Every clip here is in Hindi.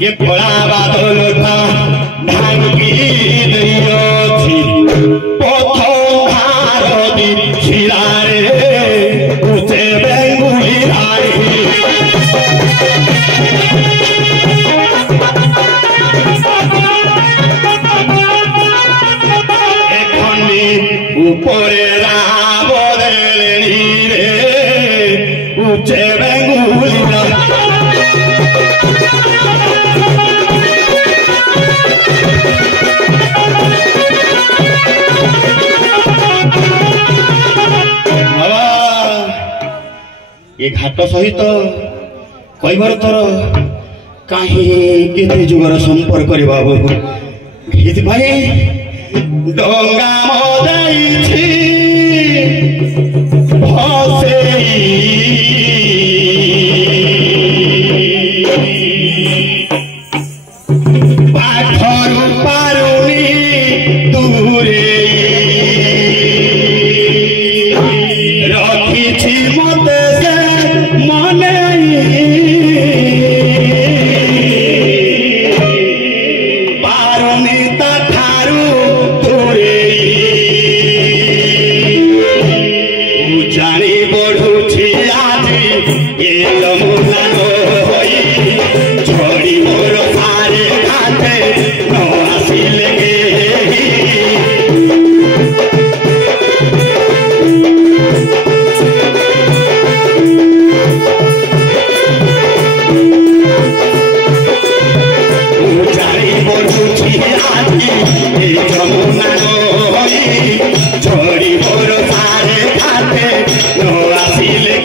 ये कला बादल था ढांकी दियो थी पोथो भारती छिरारे उसे बेंगुली राई एखनी ऊपरे रावलेनी रे उसे बेंगुली राई ये घाट सहित कईबार थर कहीं जुगर संपर्क बाबू डंगा पाखरू पारुनी दूरे रखी मते से मने पारुनी ठारू दूरे जानी बढ़ुछि आज ए यमुना होई छोड़ी मोर सारे घाटे न आसिले जानी बढ़ुछि आज ए यमुना होई छोड़ी मोर सारे घाटे न आसिले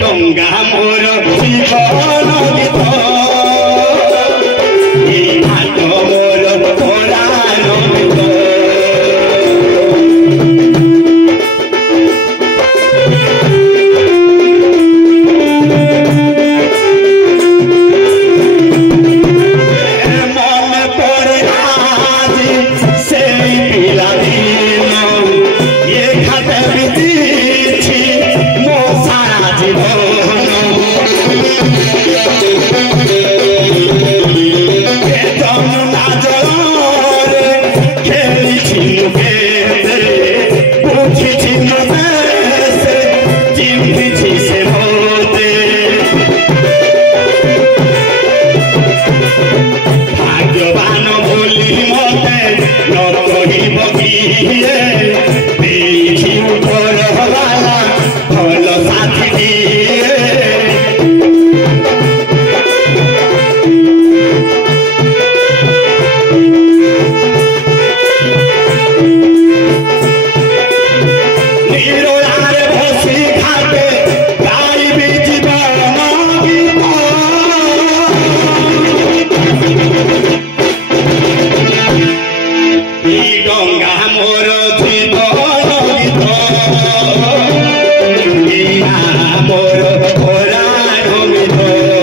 डंगा मोर जीवन गीत घाट मोर पुराण गीत मन पड़े आज से पिला दिन ये घाट बीती मो सारा जमुना जलरे खेली बुझी से चिंती से होते भाग्यवान बोली मते न कहिब किए देखी ऊपर वाला भल साथी दिए डंगा मोर जीवन गीत मोर पुराण गीत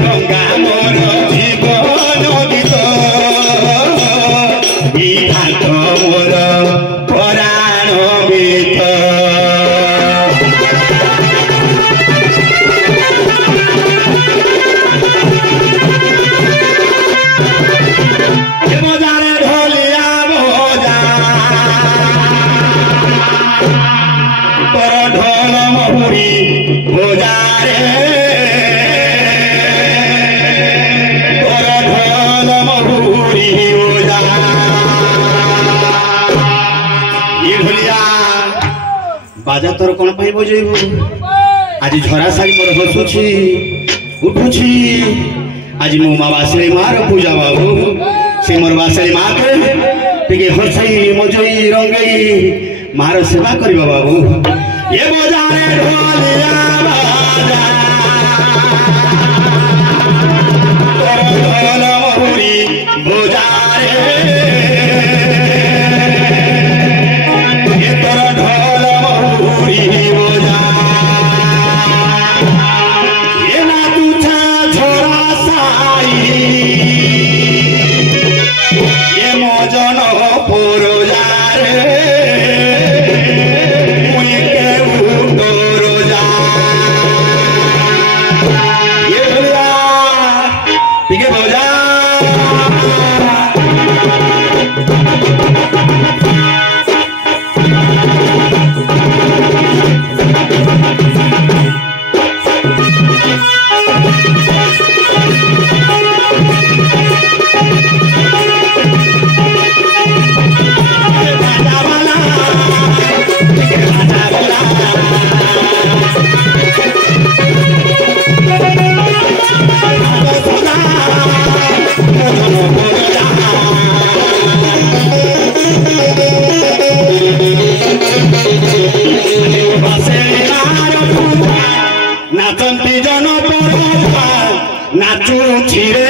डंगा मोर जीवन गीत घाट मोर पुराण गीत ढोल महुरी बोजारे तोर ढोल महुरी बोजा ये ढोलिया बाजा तोर कौन पाई बजेबू आज झरा सारी मोर हसुछि उठुछि आज मो माँ बासली मार पूजा बाबू से मोर बासली माँ के टिके हसई मजई रंगई मार सेवा करिबा बाबू ये बजारे ढोलिया बाजा तोर ढोल महुरी बजारे ये तोर छिरे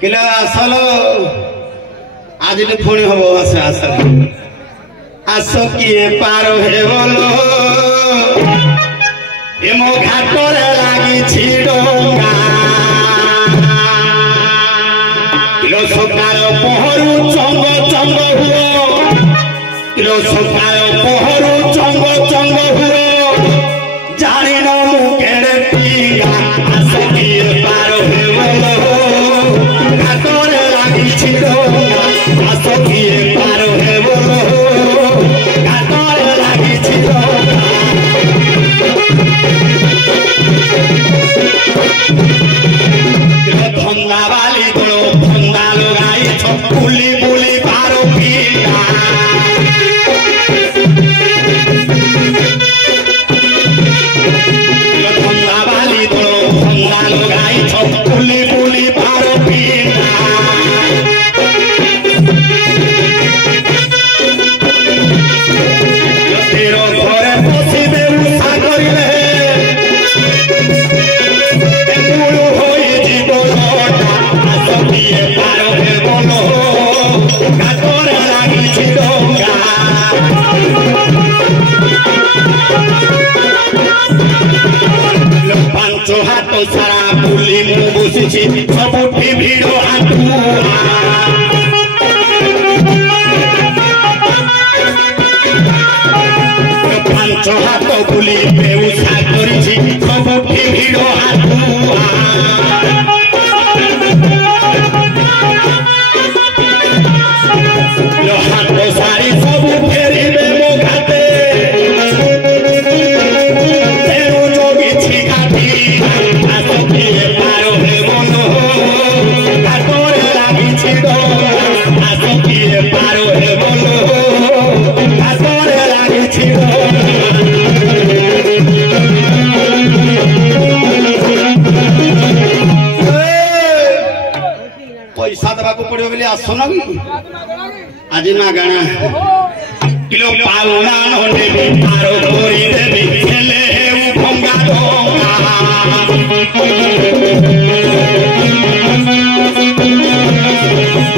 किला आसलो आज पुणी हम आस आस आस किए पार हे बोलो ए मो घाटरे लागी डोंगा किलो सकाळ पहरु चंग चंग हुओ किलो सकाळ पहरु चंग चंग हुओ जानी न मु केड़े पीगा आस किए पार हे बोलो घाटरे लागी डोंगा आस किए पार हे बोलो घाटरे लागी डोंगा भंगा वाली गुलो भंगा लगाई बुली बुली पारो पीला भंगा वाली गुलो भंगा लगाई बुली बुली पारो पीला तेरो घरे पशिबे उषा करिले पांच हाथ सारा बुली मु बसी सबुठी भिड़ हाथुआ पांच हाथ बुली बेउसा करिछि सबुठी भिड़ हाथुआ हाथ सारी सबु फेरिबे मो घाटे तेरु जोगी छि घाटी आस किए पारो हे मनो घाटरे लागी छि डोंगा आस किए पारो हे मनो घाटरे लागी छि पैसा देवाक पड़ो बोले आस ना आज मागणा किलो पाउना नेबी पारो गोरी देवी खेले भंगा डोंगा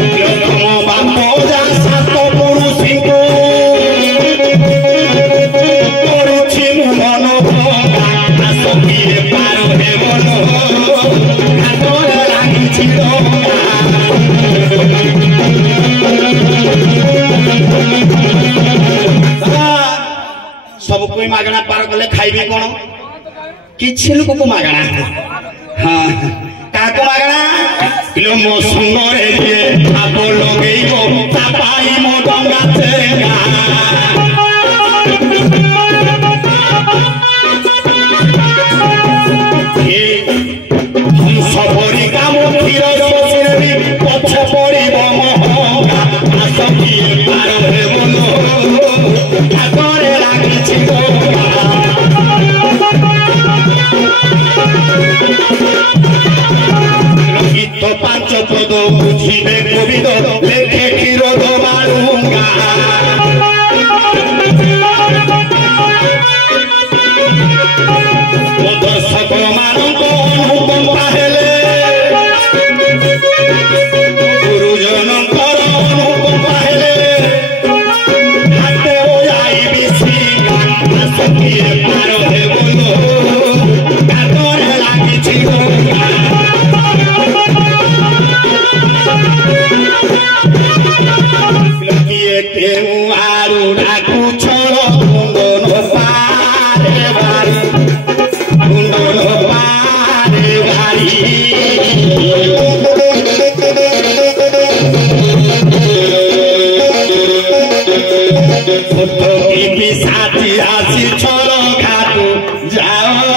किलो बापो जा सात पुरुषी को करुछि मन भंगा आस किए पारो हे मनो घाटरे लागिछि डोंगा सब कोई मागणा पार कले खाइबे कोन किछि लोक को मागणा हां काको मागणा किलो मो संगरे जे आपो लगेइबो तापाई मो डंगा चेगा हम सबरी काम फिर बसिरे पछे पड़िबो महंगा आस किए पार हे मनो घाटरे लागिछि डोंगा गीत पांच पद बुझिबे कविद लेखे क्षीरोद मारुंगा दर्शक मानक अनुकंपा हेले सखिए पार हे बोलो कातर लागिछि लकिए केउ आरु डाकु छोड़ो कुंडन पारे बारी कुंडन पारे बारी फोटो की साथी आसी छोड़ो घाटू जाओ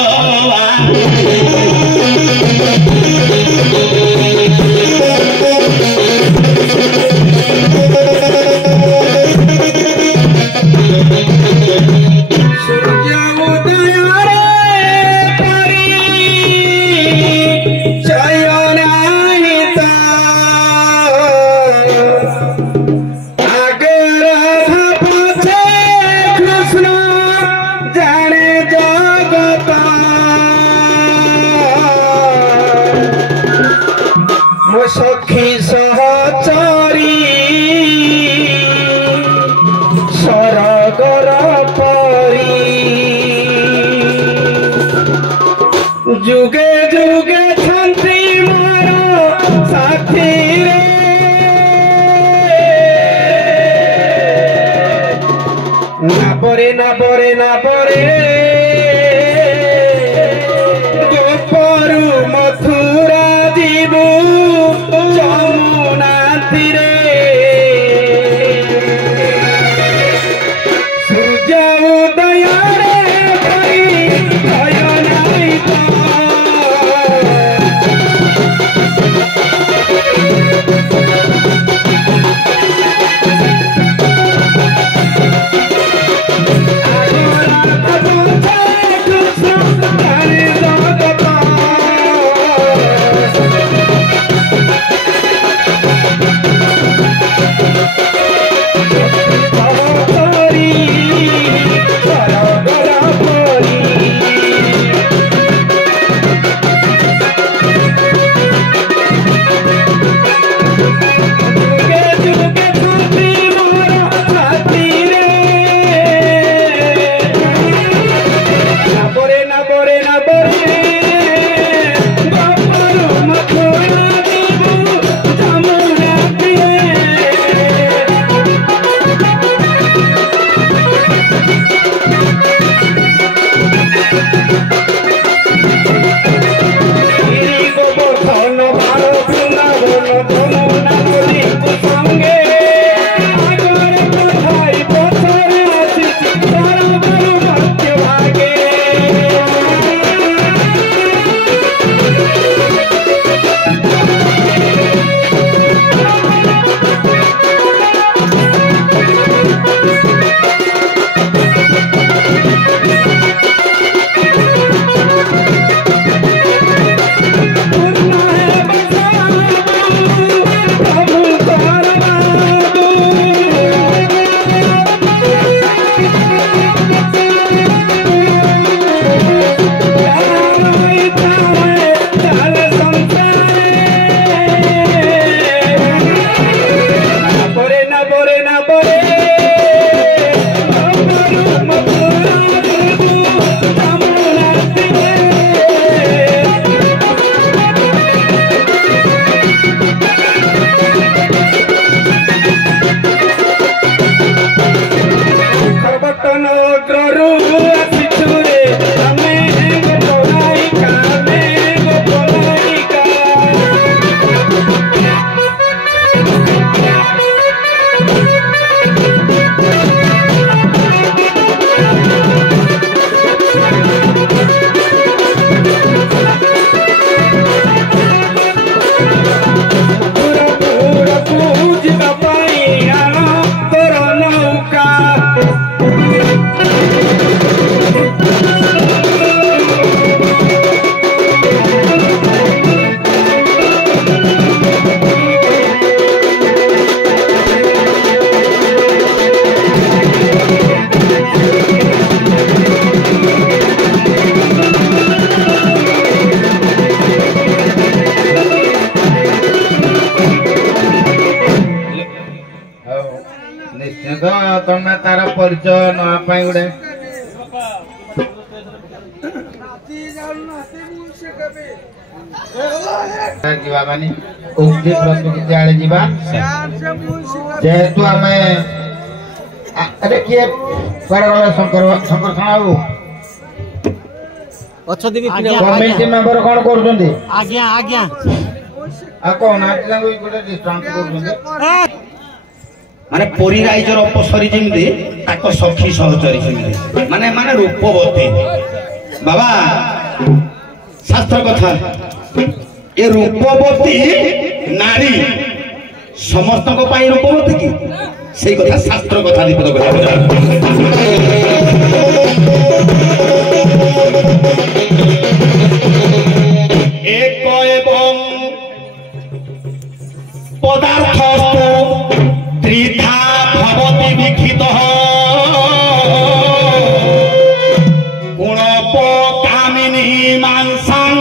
सखी सहचरी सरगर परी जुगे जुगे छंती मारो साथी रे ना बरे गोपरू मथुरा जीवू जमुना तीरे सूर्य उदय रे भाई भय नहीं निश्चित तुम्हें तार परिचय ना गोटे ଯିବା ମାନେ ଉକ୍ତି ପ୍ରସ୍ତୁତି ଆଡ଼େ ଯିବା ଯେହେତୁ ଆମେ ଆରେ କିଏ କୁଆଡ଼େ ଗଲେ ଶଙ୍କର ବାବୁ କମିଟି ମେମ୍ବର କ'ଣ କରୁଛନ୍ତି ଆଜ୍ଞା ଆଜ୍ଞା ଆଉ କହୁନାହାନ୍ତି ତାଙ୍କୁ ଗୋଟେ ଡିଷ୍ଟାନ୍ସ କରୁଛନ୍ତି ମାନେ ପରୀ ରାଇଜର ଅପସରି ଯେମିତି ତାଙ୍କ ସଖୀ ସହଚରୀ ସେମିତି ମାନେ ମାନେ ରୂପବତୀ ବାବା ଶାସ୍ତ୍ର କଥା ଏ ରୂପବତୀ ନାରୀ ସମସ୍ତଙ୍କ ପାଇଁ ରୂପବତୀ କି ସେଇ କଥା ଶାସ୍ତ୍ର କଥା ଦୀପଦ କଥା ଏକ ଏବଂ পদার্থস্তু ত্রিধা ভবতি বিক্ষিত গুণপ কামিনী মাংসাং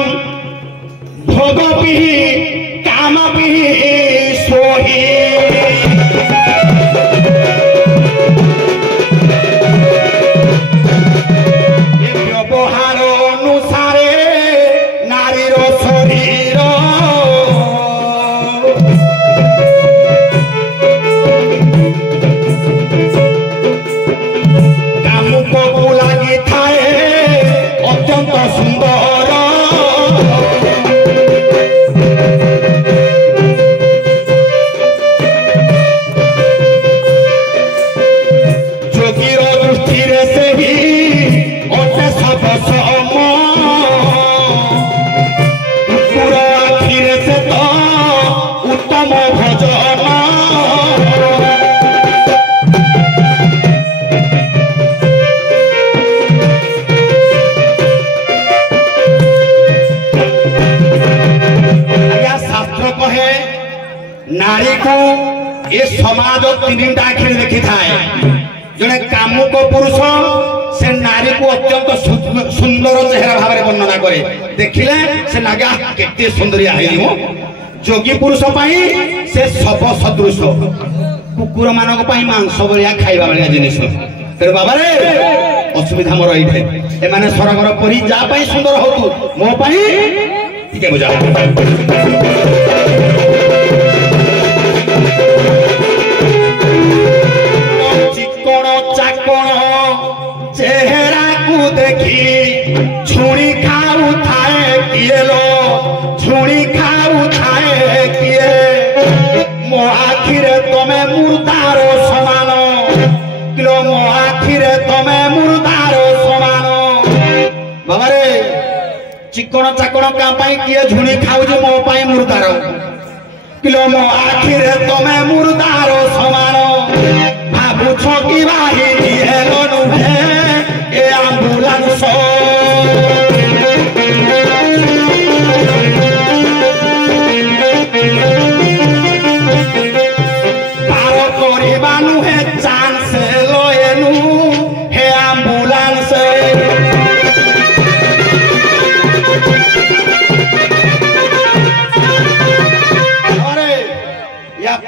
ভোগপি কামপি সোহি ব্যবহার অনুসারে নারীর শরীর সুন্দর যোগীর দৃষ্টিরে সেই অটে সব সম কুকুর আখিরে সে তো উত্তম ভজন नारी को ये समाज तीन आखिर देखी थाए जड़े कामुक पुरुष से नारी को अत्यंत सुंदर चेहरा भाव में वर्णना करे देखिले से लगा केते सुंदरिया है जोगी पुरुष पाई से सब सदृश कुकुर मानक पाई मांस बलिया खाइबा बलिया जिनिस तेरे बाबा रे असुविधा मोर एठे ए माने सरगर परी जा पाई सुंदर होतु मो पाई ठीक है बुझा चिकण चाकण चेहरा को देखी छुणी खाऊ थाए किए लो छुणी खाऊ थाए किए मो आखिरे तमे मुर्दार समान किलो मो आखिरे तमे मुर्दार समान बाबा रे चिकण चाकण का पाई किए झुणी खाऊ जे मो पाई मुर्दार किलो मो आखिरे तमे मुर्दार समान भाबुछ कि बाही हेलो नुहे ए एम्बुलेंस पार करिबा नुहे चांस लयनु हे एम्बुलेंस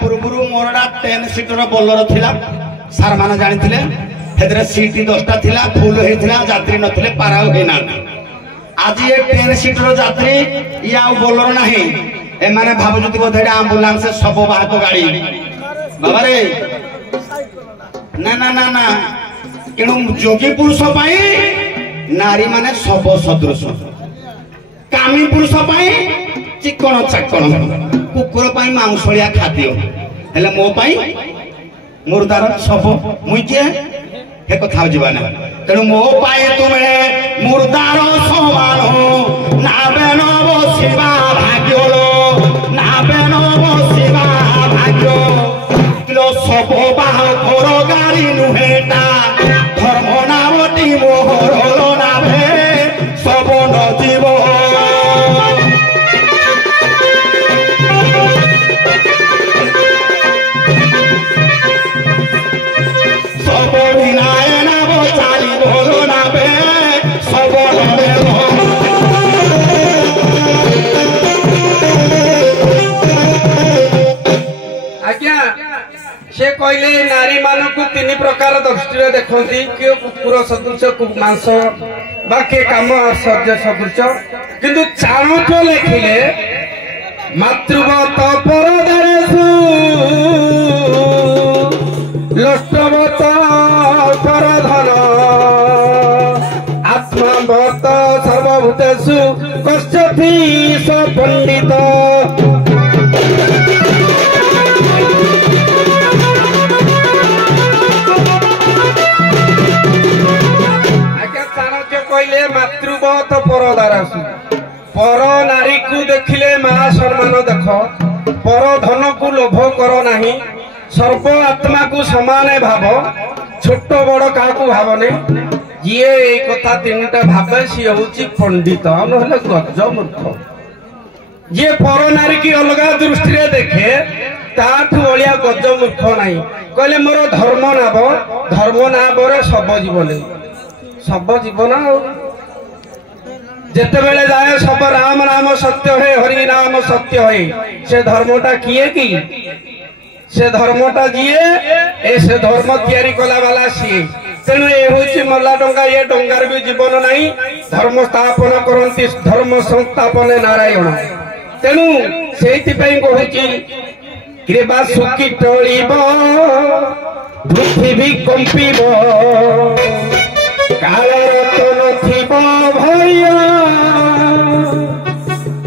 पूर्व मोरडा 10 सीटर बोलर थिला सार माने जानिथिले हेदरे सीट 10टा थिला फुल हेथिला यात्री नथिले पाराउ हेना आज ये 10 सीटर यात्री या बोलर नाही ए माने भाबुजती बोधेडा एम्बुलेंस सब बाहक गाड़ी बाबा रे ना ना ना ना केनु जोगी पुरुष पाई नारी माने सब सदृश कामी पुरुष पाई चिकन चाकन कुकुर पाई मांसलिया खाद्य हेले मो पाई मुर्दार सब मुई के हे कथा जीवा ना तेणु मो पाई तुमे मुर्दार समान ना बेनो बसिबा भाग्य लो ना बेनो बसिबा भाग्य किलो सब बाह घर गाड़ी नुहेटा धर्म नामटी मोहर लो ना भे सब न जीव से कहले नारी ମାନଙ୍କୁ ତିନି ପ୍ରକାର ଦୃଷ୍ଟିରେ ଦେଖନ୍ତି। କିଏ କୁକୁର ସଦୃଶ ମାଂସ ବା କିଏ କାମ ସର୍ଯ୍ୟ ସଦୃଶ, କିନ୍ତୁ ଚାଣକ୍ୟ ଲେଖିଲେ ମାତୃବତ ପରଦାରେଷୁ ଲୋଷ୍ଟବତ ପରଧନ ଆତ୍ମାବତ ସର୍ବଭୂତେଷୁ କଶ୍ଚିତ୍ ସ ପଣ୍ଡିତ। କହିଲେ ମାତୃବତ ପରଦାରେଷୁ, ପର ନାରୀକୁ ଦେଖିଲେ ମା ସମ୍ମାନ ଦେଖ, ପର ଧନକୁ ଲୋଭ କର ନାହିଁ, ସର୍ବ ଆତ୍ମାକୁ ସମାନ ଭାବ, ଛୋଟ ବଡ କାହାକୁ ଭାବନି। ଯିଏ ଏଇ କଥା ତିନିଟା ଭାବେ ସିଏ ହଉଛି ପଣ୍ଡିତ, ନହେଲେ ଗଜ ମୂର୍ଖ। ଯିଏ ପର ନାରୀ କି ଅଲଗା ଦୃଷ୍ଟିରେ ଦେଖେ ତାଠୁ ଭଳିଆ ଗଜ ମୂର୍ଖ ନାହିଁ। କହିଲେ ମୋର ଧର୍ମ ନାବ, ଧର୍ମ ନାବରେ ଶବ ଜୀବନ, ଶବ ଜୀବନ ଆଉ ଯେତେବେଳେ ଯାଏ ସବୁ ରାମ ନାମ ସତ୍ୟ ହେ, ହରି ନାମ ସତ୍ୟ ହେ। ସେ ଧର୍ମଟା କିଏ କି? ସେ ଧର୍ମଟା ଯିଏ ସେ ଧର୍ମ ତିଆରି କଲା ବାଲା ସିଏ। ତେଣୁ ଏ ହଉଛି ମଲା ଡଙ୍ଗା, ଏ ଡଙ୍ଗାରେ ବି ଜୀବନ ନାହିଁ। ଧର୍ମ ସ୍ଥାପନ କରନ୍ତି ଧର୍ମ ସଂସ୍ଥାପନେ ନାରାୟଣ। ତେଣୁ ସେଇଥିପାଇଁ କହୁଛି କ୍ରୀବା ଶୁକି ଟଳିବ ପୃଥିବୀ କମ୍ପିବ, କାଳର ତ ନଥିବ ଭୟ,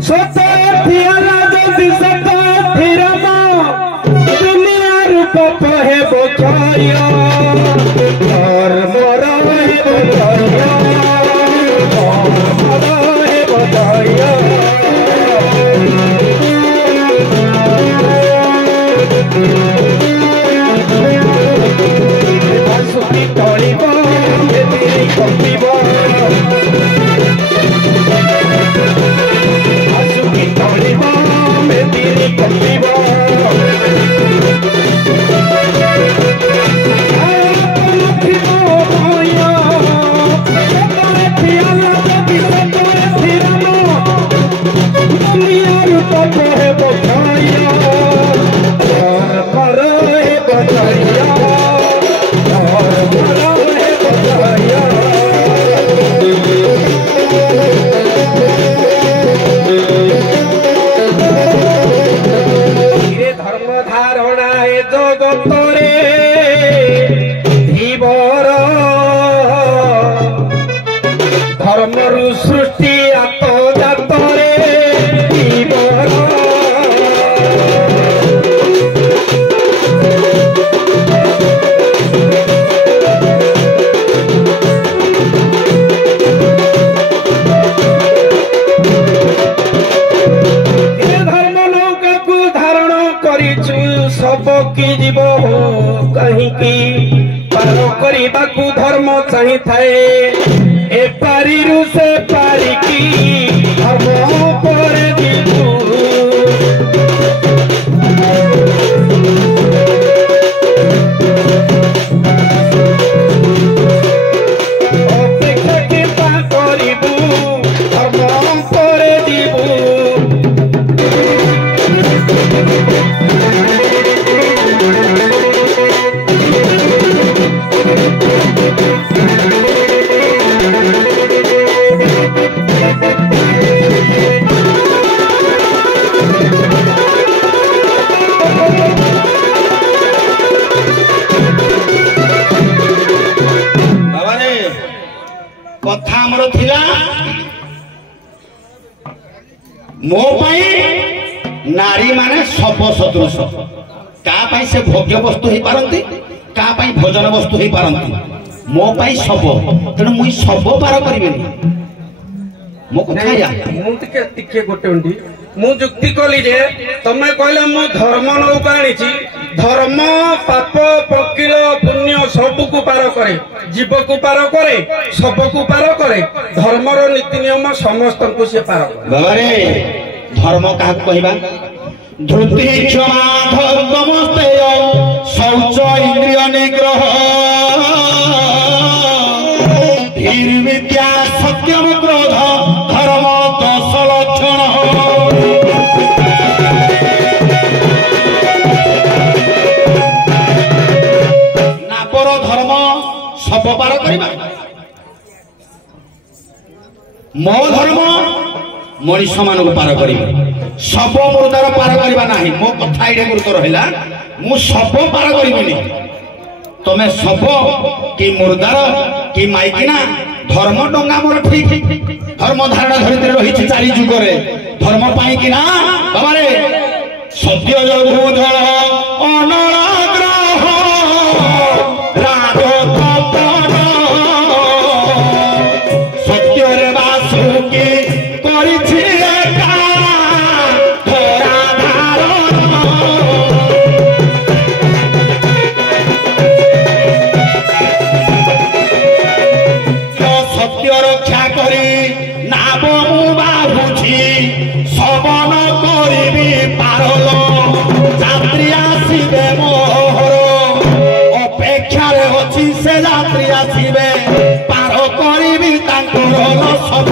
ସତୀ ରାମ ଦୁନିଆ ରୂପ ହେବ କ୍ଷୟ, ଧର୍ମର ହେବ ଜୟ, ଧର୍ମର ହେବ ଜୟ। ଶୁକି ଟଳିବ କମ୍ପିବ, ଶୁକି ଟଳିବ ମେଦିନି କମ୍ପିବ, ଧର୍ମରୁ ସୃଷ୍ଟି ଆତ ଜାତରେ ଧର୍ମ ନୌକାକୁ ଧାରଣ କରିଛୁ, ସବ କି ଯିବ କାହିଁକି ପାର କରିବାକୁ ଧର୍ମ ଚାହିଁଥାଏ। ଏ ପାରିରୁ ସେ ପାରିକି ଧର୍ମ ପରେ ଯିବୁ, ଅପେକ୍ଷା କିମ୍ବା କରିବୁ ଧର୍ମ ପରେ ଯିବୁ। କଥା ଆମର ଥିଲା ମୋ ପାଇଁ ନାରୀ ମାନେ ଶବ ସଦୃଶ, କାହା ପାଇଁ ସେ ଭୋଗ୍ୟ ବସ୍ତୁ ହେଇପାରନ୍ତି, କାହା ପାଇଁ ଭୋଜନ ବସ୍ତୁ ହେଇପାରନ୍ତି। ମୋ ପାଇଁ ଶବ, ତେଣୁ ମୁଇଁ ଶବ ପାର କରିବିନି। ମୋ କଥା ମୁଁ ଟିକେ ଗୋଟେ ମିନିଟ ମୁଁ ଯୁକ୍ତି କଲି ଯେ ତମେ କହିଲେ ମୁଁ ଧର୍ମ ନୌକା ଆଣିଛି, ଧର୍ମ ପାପ ପକିଳ ପୁଣ୍ୟ ସବୁକୁ ପାର କରେ, ଜୀବକୁ ପାର କରେ, ଶବକୁ ପାର କରେ। ଧର୍ମର ନୀତି ନିୟମ ସମସ୍ତଙ୍କୁ ସେ ପାର କରେ। ବାବାରେ ଧର୍ମ କାହାକୁ କହିବା? ଧୃତି କ୍ଷମା ଧର୍ମସ୍ତେୟ ଶୌଚ ଇନ୍ଦ୍ରିୟ ନିଗ୍ରହ ଧୀର୍ବିଦ୍ୟା ସତ୍ୟମ କ୍ରୋଧ ଧର୍ମ 10 ଲକ୍ଷଣ। सब पार करवा मो धर्म मनीष मान पार कर सब मुर्दार पार करवा ना मो कथा ये गुरुतर है मु सब पार करी तमें सब कि मुर्दार कि माइकिना धर्म डंगा मोर ठीक धर्म धारणा धरित्री रही चारि जुगरे धर्म पाई कि ना बाबा रे सत्य जगुध अनला ग्रह राजो तपन सत्य रे बासुकी करिछि एका धरा धारण सत्य रक्षा करी नाम मु बाबुझी सबन करिबी पारल यात्री आसीबे मोहर अपेक्षार अछि से यात्री आसीबे पार करिबी तांकर सब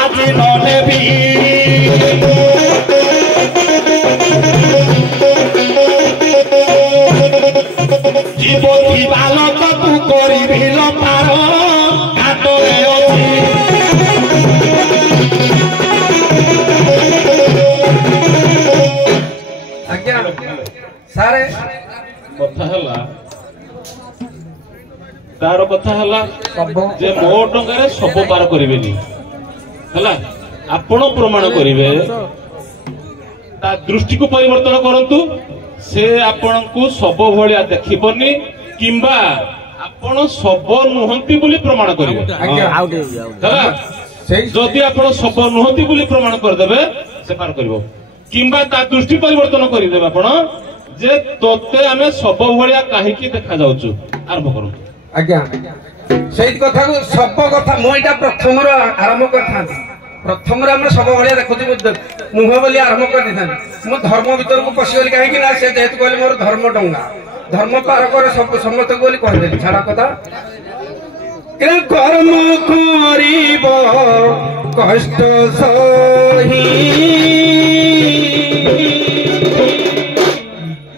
आज न नेबी जीवती बालक तू करिबी ल पार घाटरे अछि आज्ञा सारे कथा हला तार कथा हला जे मो टंगारे सब पार करिवेनी हला आपण प्रमाण करिवे ता दृष्टि को परिवर्तन करंतु से आपण को सब भलिया देखिबनी किंबा आपण सब नुहंती बोली प्रमाण करिवे हला जदि आपण सब नुहंती बोली प्रमाण कर देबे से पार करिवो किंबा ता दृष्टि परिवर्तन कर देबे आपण जे तोते आमे सब भलिया काहे की देखा जाउछु आरंभ करू आज्ञा सेही कथा को सब कथा मो एटा प्रथम रो आरंभ करथा प्रथम रो हम सब भलिया देखुछु मुह बोली आरंभ कर दिथान मो धर्म भीतर को पसी गली काहे कि ना से जेहेतु कहले मोर धर्म डंगा धर्म पार करे सब समस्त बोली कह देली छाड़ा कथा के कर्म करिब कष्ट सही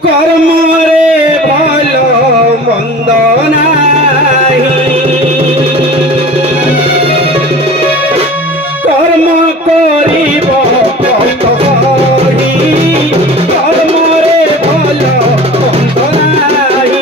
कर्म रे भलो मंद नाही कर्म करिब कष्ट सही कर्म रे भलो मंद नाही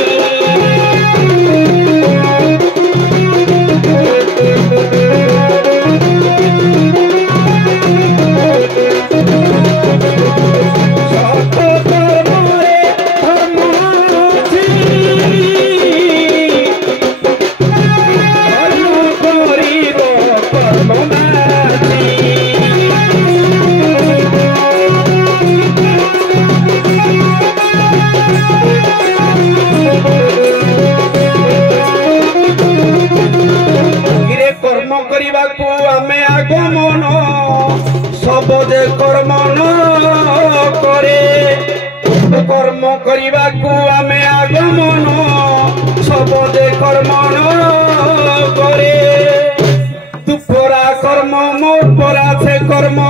आगमन सब जे कर्म न करे कर्म करने को आमे आगमन सब जे कर्म न करे तू परा कर्म मोर परा से कर्म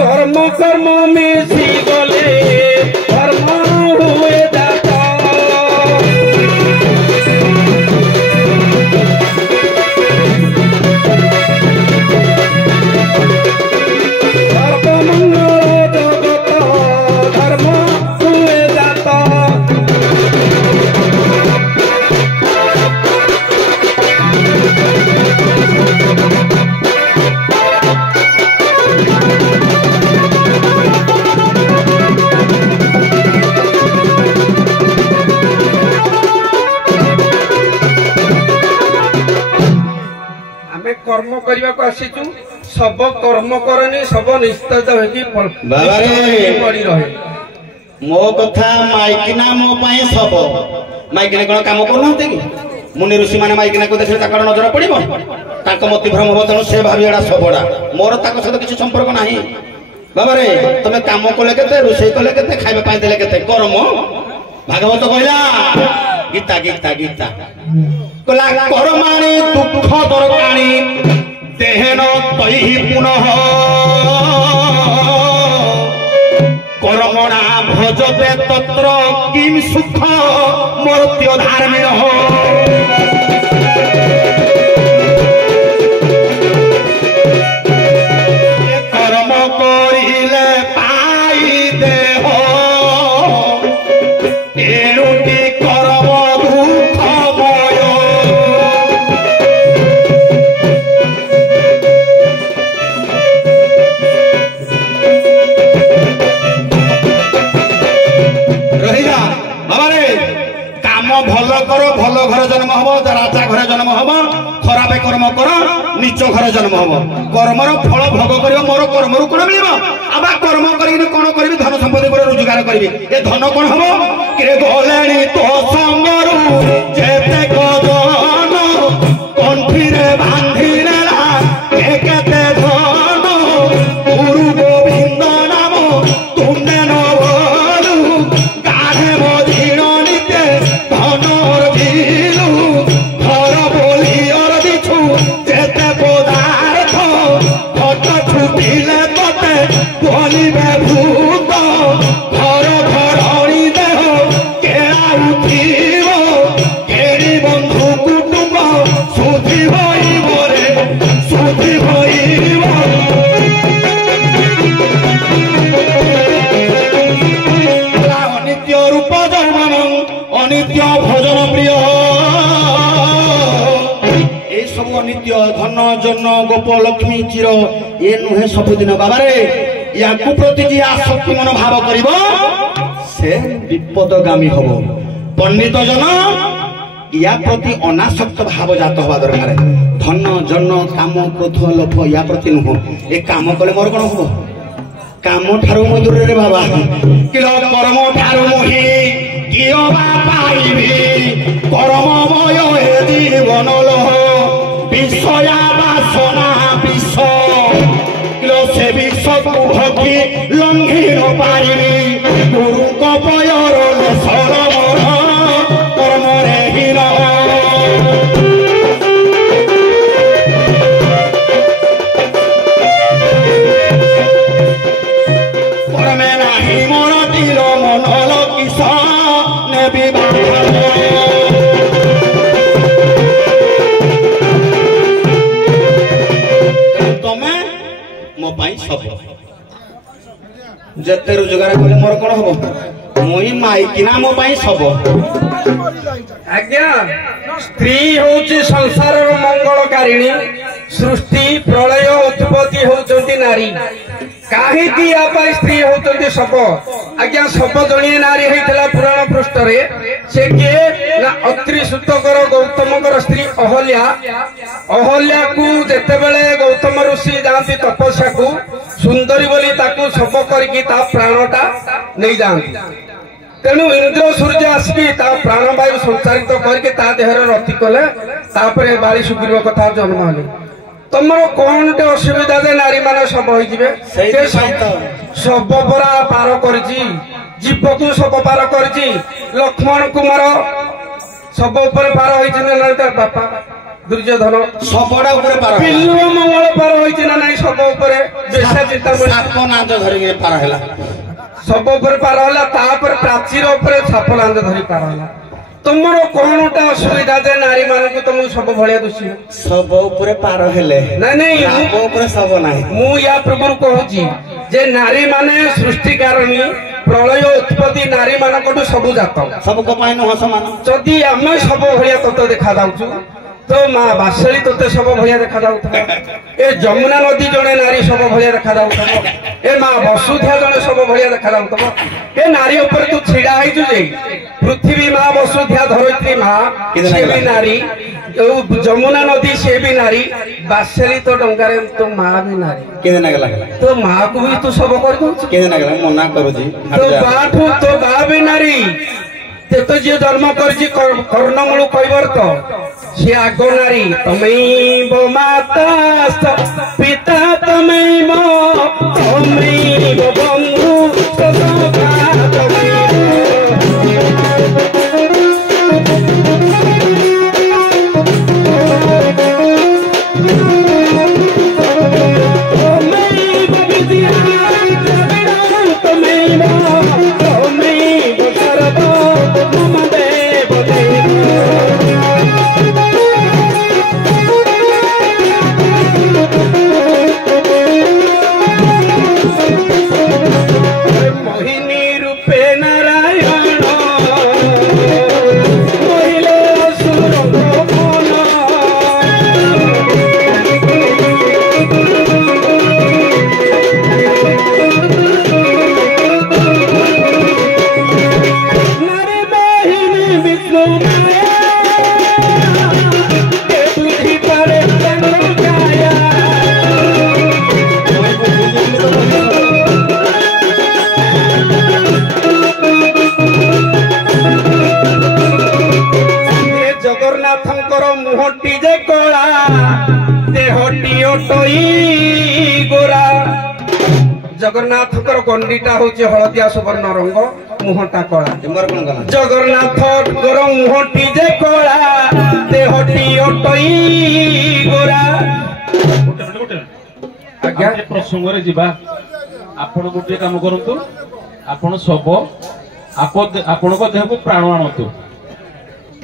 कर्म कर्म मिसी गले धर्म हुए जाता कर्म करने को आसीचु सब कर्म करनी सब निस्तेज पड़ी रहे मो कथा माइकिना मो पाए सब माइकिना कौन काम करना कि मुनि ऋषि मैंने माइकिना को देखिए नजर पड़ो मति भ्रम हम तेणु से भावी एड़ा सबड़ा मोर सहित किसी संपर्क ना बाबा रे तुम कम कले के रोषे कले के खाଇବା देले के कर्म भागवत कहला गीता गीता गीता कला कर्माणि दुख दरकाणी देहेन तैहि पुनः कर्मणा भजते तत्र किम सुख मर्त्य धार्मिण खराब कर्म कर निच घर जन्म हम कर्मर फल भोग कर मोर कर्म कौन मिल अब कर्म करी कौन करी धन संपत्ति पर रोजगार करी ए धन कौन हम किरे गले तो संगरू जेते गदन कंठी रे बांधी नेला केते धन गुरु गोविंद नाम तुमने न बोलू गाधे मझिण निते धनर झिलू घर बोली और दिछु जेते पदार्थ फट छुटिले तते बोलिबे भूत घर घरणी देह केड़ा उठिब केड़ी बंधु कुटुंब सुधि भइब रे सुधि भइब अनित्य रूप जौवन अनित्य भजन प्रिय ए सब अनित्य धन जन गोप लक्ष्मी चिर ये नुहे सबुदिन बाबारे या प्रति जी आसक्ति मन भाव करिब से विपदगामी हब पंडित जन या प्रति अनासक्त भाव जात हवा दरकार धन जन काम क्रोध लोभ या प्रति नुह ए काम कले मोर कौन हब काम ठारू मु दूर रे बाबा किलो कर्म ठारू मुही कियो बा पाइबी कर्ममय हे जीवन लोह विषया बासना विष किलो से विष को भक्ति लंघी न पाइबी गुरु को पयर सरमर कर्म रे हीर कर्मे नाही मोर दिल मनल किसान विवाह तमे मो पाई सब जते रोजगार कले मोर कोन हबो मोई माई किना मो पाई सब आज्ञा स्त्री होची संसार मंगलकारिणी सृष्टि प्रलय उत्पत्ति होचंती नारी काहे की आपा स्त्री होचंती सब आज्ञा सब जणिए नारी हेतला पुराण पृष्ठ रे से के ना अत्रि सुतकर गौतमकर स्त्री अहल्या अहल्या को जेते बेले गौतम ऋषि जांती तपस्या को सुंदरी बोली ताकू सब करके ता प्राणटा नहीं जांती तेणु इंद्र सूर्य आसकी ता प्राणवायु संचारित करके ता देहर रति कले तापरे बारी सुग्रीव कथा जन्म हले तमर कोनटे असुविधा जे नारी माने सब होई जिवे सब परा पार करजी जीव को सब पार करजी लक्ष्मण कुमार सब ऊपर पार होई जिने ना तार बापा दुर्योधन सबडा ऊपर पार बिल्व मंगल पार होई जिने ना सब ऊपर बेसा चिंता साप नांज धरि पार हैला सब ऊपर पार होला तापर प्राचीर ऊपर छापलांद धरि पार होला तुमरो कोनटा असुविधा जे नारी मान को तुम सब भलिया दुसी सब ऊपर पार हेले नहीं नहीं सब ऊपर सब नाही मु या प्रभु कहूची जे नारी माने सृष्टि कारणी प्रलय उत्पत्ति नारी मान को सब जात सब को पाई न समान जदी हम सब भलिया तत्व देखा जाउछु तो माँ बासली तोते सब भलिया देखा जाउथबो ए जमुना नदी जने नारी सब भलिया देखा जाउथबो ए माँ वसुधा जने सब भलिया देखा जाउथबो ए नारी ऊपर तू छिड़ा आइजु जे पृथ्वी माँ वसुधा धरित्री माँ से भी नारी जमुना नदी से भी नारी बासली तो डंगारे तो माँ भी नारी केने नगला तो माँ को भी तू सब कर दउछ केने नगला मना करू जी तो बाठू तो बा भी नारी ते तो जे जन्म करजी कर्णमूल कइबर तो से आगो नारी तमैव माता पिता तमैव तमैव बंधु सखा तमैव विद्या तमैव तमैव सर्व मम देव देव कला देहटी अटई गोरा जगन्नाथ गंडीटा हूँ हलदिया सुवर्ण रंग मुहटा कला जगन्नाथ मुहटी जे कला देहटी अटई गोरा आज्ञा प्रसंग रे जीवा आपण गोटे काम करंतु आपण सब आपण को देह को प्राण आणतु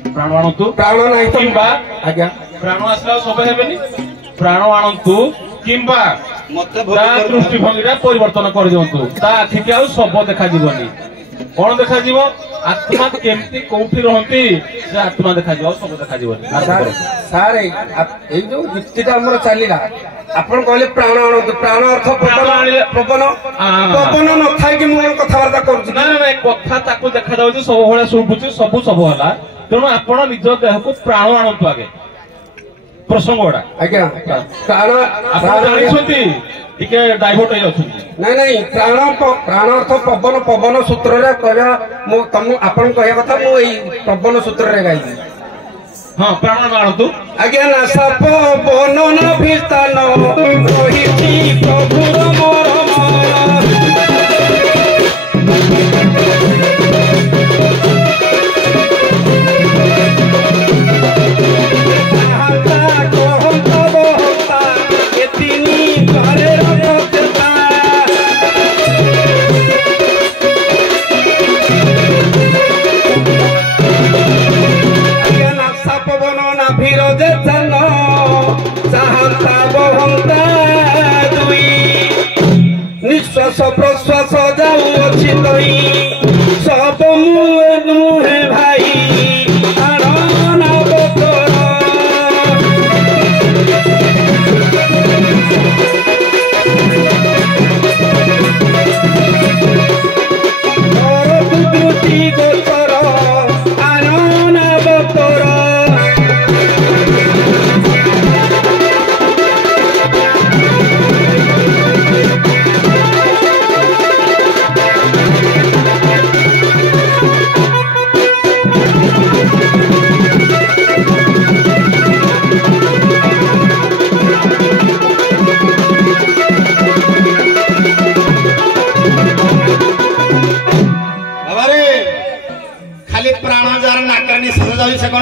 प्राण नहीं किंबा आज्ञा प्राण आसला सब हेबेनी प्राण आणतु किंबा मते ता दृष्टिभंगीटा परिवर्तन कर दियंतु ता आखि के आ सब देखा जीवनी कोन देखा जीव आत्मा केमती कोठी रहंती से आत्मा देखा जीव सब देखा जीवनी सार ए जो युक्तिटा हमर चलीला आपण कहले प्राण आणतु प्राण अर्थ पवन पवन न थाई कि मोर कथावार्ता करू ना ना कथा ताको देखा जाउची सब भले सुबुची सब हला तेणु आपण निज देह को प्राण आणतु आगे प्रसंग गुड़ा आज्ञा प्राण आपण जानिसंती टिके डाइवर्ट होई अछंती नहीं नहीं प्राण अर्थ पवन पवन सूत्र रे कहया मो तम आपण कहया कथा मो एई पवन सूत्र रे गाई हां प्राण आणतु आज्ञा ना सप पवन न भिस्तान रोहिती प्रभुर मोर निश्वास प्रश्वास जाऊँगी तई सब मुहे भाई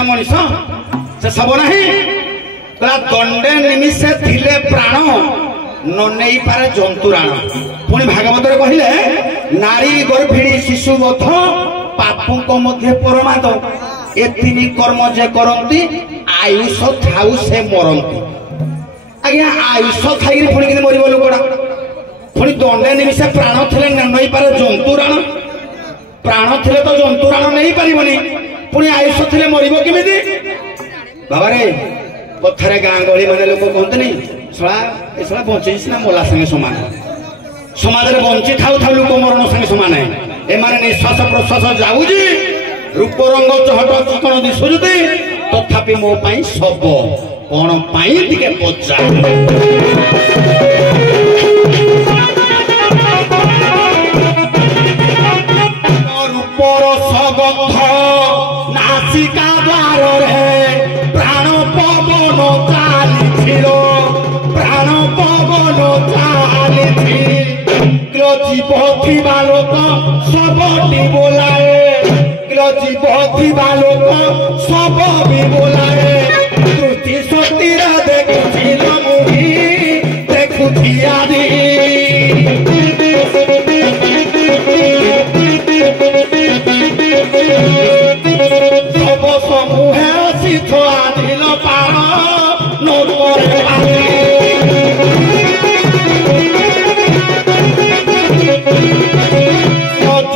मनीष से सब नहीं दंडे निमिषे थिले प्राण न नहीं पारे जंतुराण पुणी भागवत कहले नारी गर्भिणी शिशु बध पापों मध्य परमाद ए तीन कर्म जे करती आयुष थाऊ से मरती आज्ञा आयुष थाई पुणी कि मर लोकटा पुणी दंडे निमिषे प्राण थे नहीं पारे जंतुराण प्राण थे तो जंतुराण नहीं पारनी पुणी आयुष थे मरब केमी बाबा रे कथारे गाँ गहली मैंने लोक कहते नहीं शला बचे सीना मला संगे सामान समाज में बंची थाऊ थाऊ लोक मरण संगे सामान ए माने निश्वास प्रश्वास जाऊँगी रूप रंग चहट चिकन दिशुती तथापि मो पाई सब कौन पाई टिके पचा रूपर सगंध नासिका द्वार रे प्राण पवन चाली प्राण पवन चाली जीव थी लोक सबटी बोलाए जीव थी लोक सब भी बोलाए त्रुटि सतीर देखुी मुही देखुी आदि सब समूहे सिद्ध आदिल पाण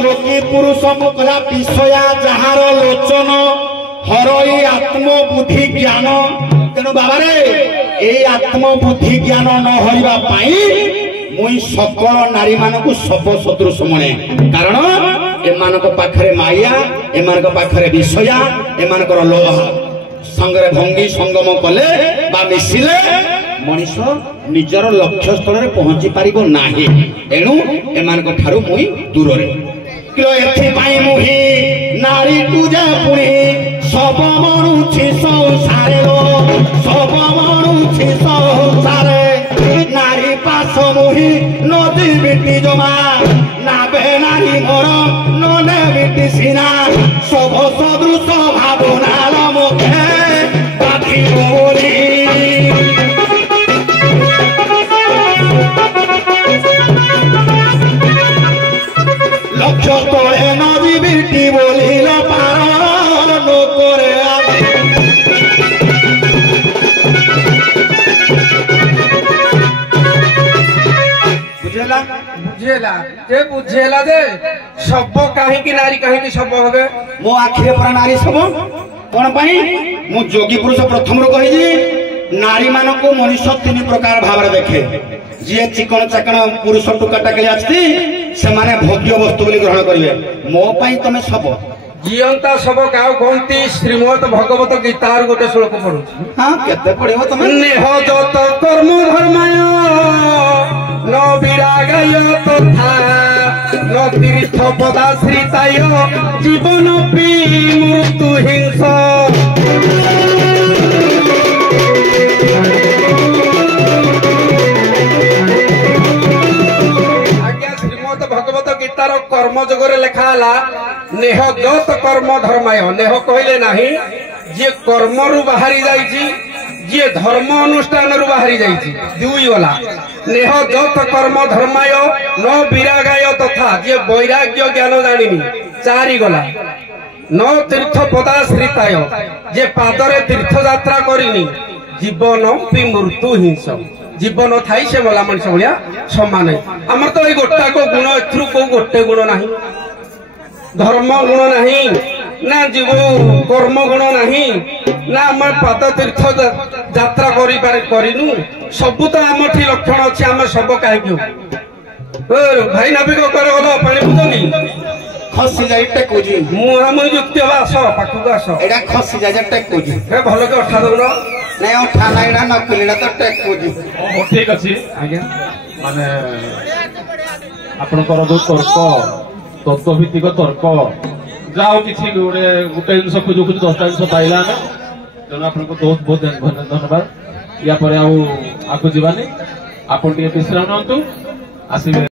जोगी पुरुष मुखला विषया जार लोचन हरई आत्मबुद्धि ज्ञान तेणु बाबा रे ए आत्मबुद्धि ज्ञान न हरवा मुई सकल नारी मानक सब सदृश मणे कारण एमानक पाखरे माया एमानक पाखरे विषया एमानकर संगरे भंगी संगम कले बा मिसिले मनीष निजर लक्ष्य स्थल रे पहुंची पारिबो नाही एणु एमानक ठारू मुई दूर रे किलो एथि पाई मुही नारी तुजा पुणी সব মরুছি সংসারে গো সব মরুছি সংসারে নারী পাশ মুহি নদী বিটি জমা নাবে নারী মর ননে বিটি সিনা সব সদৃশ ভাবনার মুখে বাঁধিব বলি লক্ষ তলে নদী বিটি বলিল পারণ করে বুঝেলা ବୁଝେଇଲା ଯେ ବୁଝେଇଲା ଯେ ଶବ କାହିଁକି ନାରୀ କାହିଁକି ଶବ ହେବେ ମୋ ଆଖିରେ ପରା ନାରୀ ସବୁ କଣ ପାଇଁ ମୁଁ ଯୋଗୀ ପୁରୁଷ ପ୍ରଥମରୁ କହିଛି ନାରୀ ମାନଙ୍କୁ ମଣିଷ 3 ପ୍ରକାର ଭାବରେ ଦେଖେ ଯିଏ ଚିକଣ ଚାକଣ ପୁରୁଷ ଟୁକା ଟାକିଲେ ଆସିଛି ସେମାନେ ଭୋଗ୍ୟ ବସ୍ତୁ ବୋଲି ଗ୍ରହଣ କରିବେ ମୋ ପାଇଁ ତମେ ସବୁ ଜିଅନ୍ତା ଶବ କାହାକୁ କହନ୍ତି ଶ୍ରୀମଦ ଭଗବତ ଗୀତାର ଗୋଟେ ଶ୍ଲୋକ ପଢୁଛି ହଁ କେତେ ପଢିବ ତମେ ନେହ ଯତ କର୍ମ ଧର୍ମାୟ ন ବିରାଗାୟ ତଥା ন ତୀର୍ଥ ପଦାଶ୍ରିତାୟ ଜୀବନ ପି ମୃତ୍ୟୁ ହିଂସ ଆଜ୍ଞା ଶ୍ରୀମଦ ଭଗବତ ଗୀତାର କର୍ମ ଯୋଗରେ ଲେଖା ହେଲା ନେହ ଯତ କର୍ମ ଧର୍ମାୟ ନେହ କହିଲେ ନାହିଁ ଯିଏ କର୍ମରୁ ବାହାରି ଯାଇଛି ଯିଏ ଧର୍ମ ଅନୁଷ୍ଠାନରୁ ବାହାରି ଯାଇଛି ଦୁଇ ଗଲା ନେହ ଯତ କର୍ମ ଧର୍ମାୟ ନ ବିରାଗାୟ ତଥା ଯିଏ ବୈରାଗ୍ୟ ଜ୍ଞାନ ଜାଣିନି 4 ଗଲା ন ତୀର୍ଥ ପଦାଶ୍ରିତାୟ ଯିଏ ପାଦରେ ତୀର୍ଥ ଯାତ୍ରା କରିନି ଜୀବନ ପି ମୃତ୍ୟୁ ହିଂସ ଜୀବନ ଥାଇ ସେ ମଲା ମଣିଷ ଭଳିଆ ସମାନ ଆମର ତ ଏଇ ଗୋଟାକ ଗୁଣ ଏଥିରୁ କୋଉ ଗୋଟେ ଗୁଣ ନାହିଁ ଧର୍ମ ଗୁଣ ନାହିଁ ନା ଜୀବ କର୍ମ ଗୁଣ ନାହିଁ ନା ଆମେ ପାଦ ତୀର୍ଥ ଯାତ୍ରା କରିନୁ ସବୁ ତ ଆମଠି ଲକ୍ଷଣ ଅଛି ଆମେ ସବୁ କାହିଁକି ଭାଇ ନାବିକ କର ଗଲ ପାଣି ବୁଝନି ଖସି ଯାଇ ଟେକୁଛି ମୁହାଁମୁହିଁ ଯୁକ୍ତି ହବା ଆସ ପାଖକୁ ଆସ ଏଇଟା ଖସି ଯାଇ ଟେକୁଛି ଭଲ କି ଅଠା ଦଉନ ନାଇଁ ଅଠା ନା ଏଇଟା ନକଲିଟା ତ ଟେକୁଛି ହଉ ଠିକ ଅଛି ଆଜ୍ଞା ମାନେ ଆପଣଙ୍କର ଯୋଉ ତର୍କ ତତ୍ତ୍ୱଭିତ୍ତିକ ତର୍କ ଯାହା ହଉ କିଛି ଗୋଟେ ଜିନିଷ ଖୋଜୁ ଖୋଜୁ 10ଟା ଜିନିଷ ପାଇଲା ଆମେ ତେଣୁ ଆପଣଙ୍କୁ ବହୁତ ବହୁତ ଧନ୍ୟବାଦ ୟା ପରେ ଆଉ ଆଗକୁ ଯିବାନି ଆପଣ ଟିକେ ବିଶ୍ରାମ ନିଅନ୍ତୁ ଆସିବେ